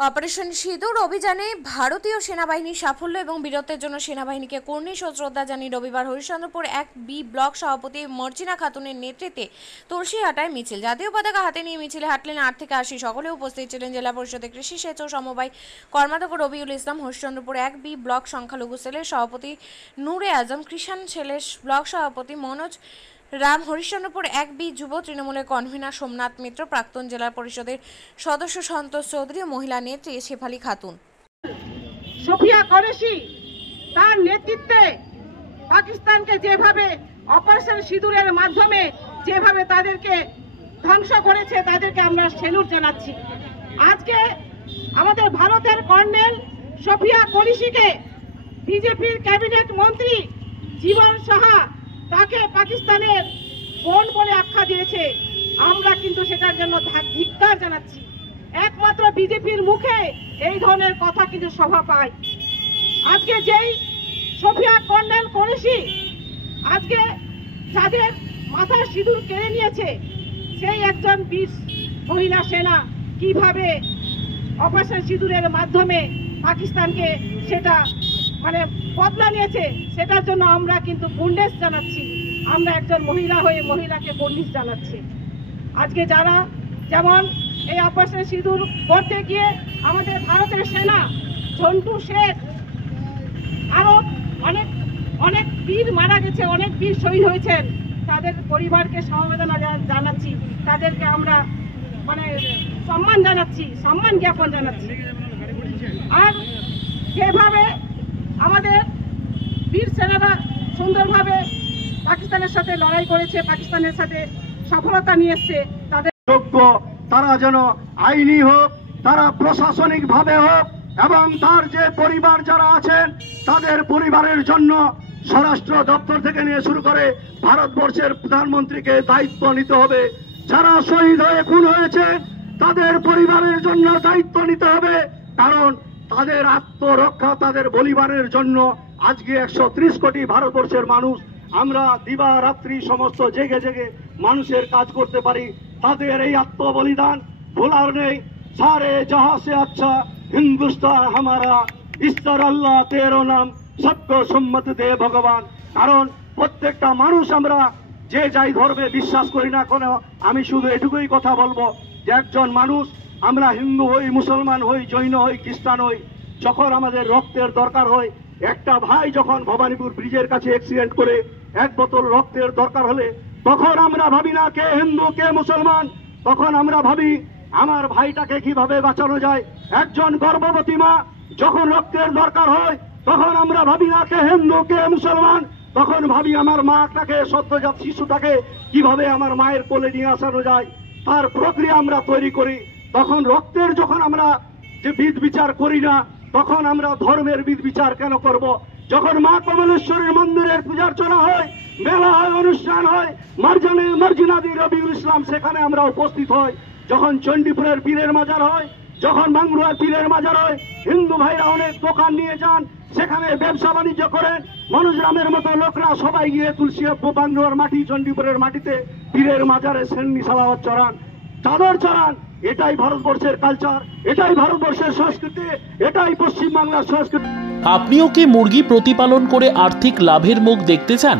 Operation সিঁদুর অভিযানে ভারতীয় সেনাবাহিনীর সাফল্য এবং বীরত্বের জন্য সেনাবাহিনীকে কর্নিশ ও শ্রদ্ধা জানিয়ে রবিবার হরিশ্চন্দ্রপুর 1B ব্লক সভাপতি মর্জিনা খাতুনের নেতৃত্বে তুলসীহাটায় মিছিল। জাতীয় পতাকা হাতে নিয়ে মিছিলে হাঁটলেন 8 থেকে 80। সকলে উপস্থিত ছিলেন জেলা পরিষদের কৃষি সেচ ও সমবায় কর্মাধ্যক্ষ রবিউল ইসলাম, হরিশ্চন্দ্রপুর 1B ব্লক সংখ্যালঘু সেলের সভাপতি নূরে আজম, কৃষাণ সেলের ব্লক সভাপতি মনোজ রাম, হরিশ্চন্দ্রপুর 1B যুব তৃণমূলের কনভেনার সোমনাথ মিত্র, প্রাক্তন জেলা পরিষদের সদস্য সন্তোষ চৌধুরী ও মহিলা নেত্রী শেফালি খাতুন। সোফিয়া কুরেশি তার নেতৃত্বে পাকিস্তানকে যেভাবে অপারেশন সিঁদুরের মাধ্যমে যেভাবে তাদেরকে ধ্বংস করেছে, তাদেরকে আমরা সেলুট জানাচ্ছি। আজকে আমাদের ভারতের কর্নেল সোফিয়া কুরেশিকে বিজেপির ক্যাবিনেট মন্ত্রী জীবন সাহা তাকে পাকিস্তানের বোন বলে আখ্যা দিয়েছে। আমরা কিন্তু সেটার জন্য ধিক্কার জানাচ্ছি। একমাত্র বিজেপির মুখে এই ধরনের কথা কিন্তু শোভা পায়। আজকে যেই সোফিয়া কর্নেল কুরেশি আজকে যাদের মাথার সিঁদুর কেড়ে নিয়েছে, সেই একজন বীর মহিলা সেনা কিভাবে অপারেশন সিঁদুরের মাধ্যমে পাকিস্তানকে সেটা বদলা নিয়েছে, সেটার জন্য আমরা কিন্তু কুর্নিশ জানাচ্ছি। আমরা একজন মহিলা হয়ে মহিলাকে কুর্নিশ জানাচ্ছি। আজকে যারা যেমন এই অপারেশন সিঁদুর করতে গিয়ে আমাদের ভারতের সেনা ঝন্টু শেখ, আরো অনেক অনেক বীর মারা গেছে, অনেক বীর শহীদ হয়েছেন, তাদের পরিবারকে সমবেদনা জানাচ্ছি। তাদেরকে আমরা সম্মান জানাচ্ছি, সম্মান জ্ঞাপন জানাচ্ছি। আর যেভাবে আমাদের বীর সেনারা সুন্দরভাবে পাকিস্তানের সাথে লড়াই করেছে, পাকিস্তানের সাথে সফলতা নিয়ে এসছে, তাদের যোগ্য তারা যেন আইনি হোক, তারা প্রশাসনিক ভাবে হোক, এবং তার যে পরিবার যারা আছেন তাদের পরিবারের জন্য স্বরাষ্ট্র দপ্তর থেকে নিয়ে শুরু করে ভারতবর্ষের প্রধানমন্ত্রীকে দায়িত্ব নিতে হবে। যারা শহীদ হয়ে খুন হয়েছে তাদের পরিবারের জন্য দায়িত্ব নিতে হবে, কারণ তাদের আত্মরক্ষা, তাদের পরিবারের জন্য আজকে 130 কোটি ভারতবর্ষের মানুষ আমরা দিবারাত্রি সমস্ত জেগে জেগে মানুষের কাজ করতে পারি। তাদের এই আত্মবলিদান ভোলার নেই। সারে জাহাঁ সে আচ্ছা হিন্দুস্তান হামারা, ঈশ্বর আল্লাহ তেরো নাম সবকো সম্মত দে ভগবান। কারণ প্রত্যেকটা মানুষ আমরা যে যাই ধর্মে বিশ্বাস করি না কেন, আমি শুধু এটুকুই কথা বলবো যে একজন মানুষ, আমরা হিন্দু হই, মুসলমান হই, জৈন হই, খ্রিস্টান হই, যখন আমাদের রক্তের দরকার হয়, একটা ভাই যখন ভবানীপুর ব্রিজের কাছে অ্যাক্সিডেন্ট করে 1 বোতল রক্তের দরকার হলে তখন আমরা ভাবি না কে হিন্দু কে মুসলমান, তখন আমরা ভাবি আমার ভাইটাকে কিভাবে বাঁচানো যায়। একজন গর্ভবতী মা যখন রক্তের দরকার হয় তখন আমরা ভাবি না কে হিন্দু কে মুসলমান, তখন ভাবি আমার মাটাকে, সদ্যজাত শিশুটাকে কিভাবে আমার মায়ের কোলে নিয়ে আসানো যায়, তার প্রক্রিয়া আমরা তৈরি করি। তখন রক্তের যখন আমরা যে বিধ বিচার করি না, তখন আমরা ধর্মের বিধ বিচার কেন করব? যখন মা কমলেশ্বরীর মন্দিরের পূজার্চনা হয়, মেলা হয়, অনুষ্ঠান হয়, মর্জিনাদি রবিউল ইসলাম সেখানে আমরা উপস্থিত হই। যখন চণ্ডীপুরের পীরের মাজার হয়, যখন বাংলুয়ার পীরের মাজার হয়, হিন্দু ভাইরা অনেক দোকান নিয়ে যান, সেখানে ব্যবসা বাণিজ্য করেন। মনোজরামের মতো লোকরা সবাই গিয়ে বাংলুয়ার মাটি, চণ্ডীপুরের মাটিতে পীরের মাজারে সেন্নি সালাওয়াত চড়ান, চাদর চড়ান। এটাই ভারতবর্ষের কালচার, এটাই ভারতবর্ষের সংস্কৃতি, এটাই পশ্চিমবাংলার সংস্কৃতি। আপনিও কি মুরগি প্রতিপালন করে আর্থিক লাভের মুখ দেখতে চান?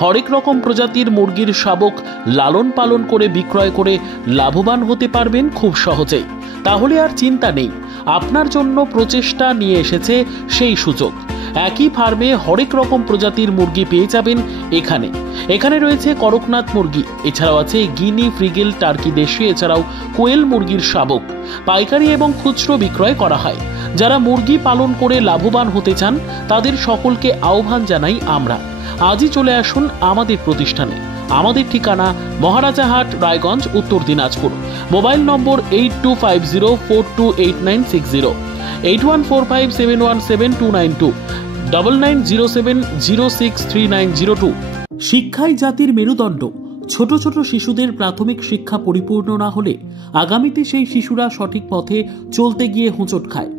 হরেক রকম প্রজাতির মুরগির শাবক লালন পালন করে বিক্রয় করে লাভবান হতে পারবেন খুব সহজেই। তাহলে আর চিন্তা নেই, আপনার জন্য প্রচেষ্টা নিয়ে এসেছে সেই সুযোগ। একই ফার্মে হরেক রকম প্রজাতির মুরগি পেয়ে যাবেন এখানে। এখানে রয়েছে করকনাথ মুরগি, এছাড়াও আছে গিনি, ফ্রিগেল, টার্কি দেশি, এছাড়াও কোয়েল মুরগির শাবক। পাইকারি এবং খুচরো বিক্রয় করা হয়। যারা মুরগি পালন করে লাভবান হতে চান তাদের সকলকে আহ্বান জানাই আমরা। আজই চলে আসুন আমাদের প্রতিষ্ঠানে। আমাদের ঠিকানা মহারাজাহাট, রায়গঞ্জ, উত্তর দিনাজপুর। মোবাইল নম্বর 8250428960, 8145717292, 9907063902। শিক্ষাই জাতির মেরুদণ্ড। ছোট ছোট শিশুদের প্রাথমিক শিক্ষা পরিপূর্ণ না হলে আগামীতে সেই শিশুরা সঠিক পথে চলতে গিয়ে হোঁচট খায়।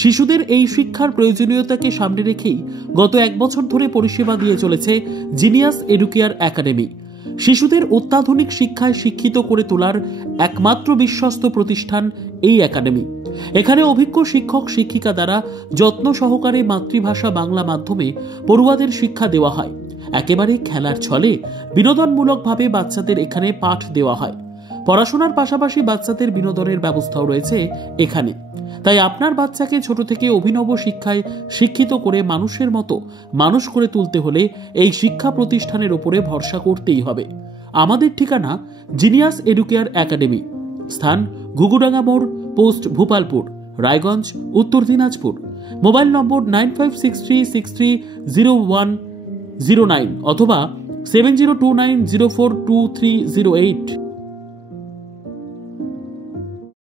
শিশুদের এই শিক্ষার প্রয়োজনীয়তাকে সামনে রেখেই গত 1 বছর ধরে পরিষেবা দিয়ে চলেছে জিনিয়াস এডুকেয়ার একাডেমি। শিশুদের অত্যাধুনিক শিক্ষায় শিক্ষিত করে তোলার একমাত্র বিশ্বস্ত প্রতিষ্ঠান এই একাডেমি। এখানে অভিজ্ঞ শিক্ষক শিক্ষিকা দ্বারা যত্ন সহকারে মাতৃভাষা বাংলা মাধ্যমে পড়ুয়াদের শিক্ষা দেওয়া হয়। একেবারে খেলার ছলে বিনোদনমূলকভাবে বাচ্চাদের এখানে পাঠ দেওয়া হয়। পড়াশোনার পাশাপাশি বাচ্চাদের বিনোদনের ব্যবস্থাও রয়েছে এখানে। তাই আপনার বাচ্চাকে ছোট থেকে অভিনব শিক্ষায় শিক্ষিত করে মানুষের মতো মানুষ করে তুলতে হলে এই শিক্ষা প্রতিষ্ঠানের উপরে ভরসা করতেই হবে। আমাদের ঠিকানা জিনিয়াস এডুকেয়ার একাডেমি, স্থান ঘুঘুডাঙ্গা মোড়, পোস্ট ভূপালপুর, রায়গঞ্জ, উত্তর দিনাজপুর। মোবাইল নম্বর 9563630109 অথবা 7029042308।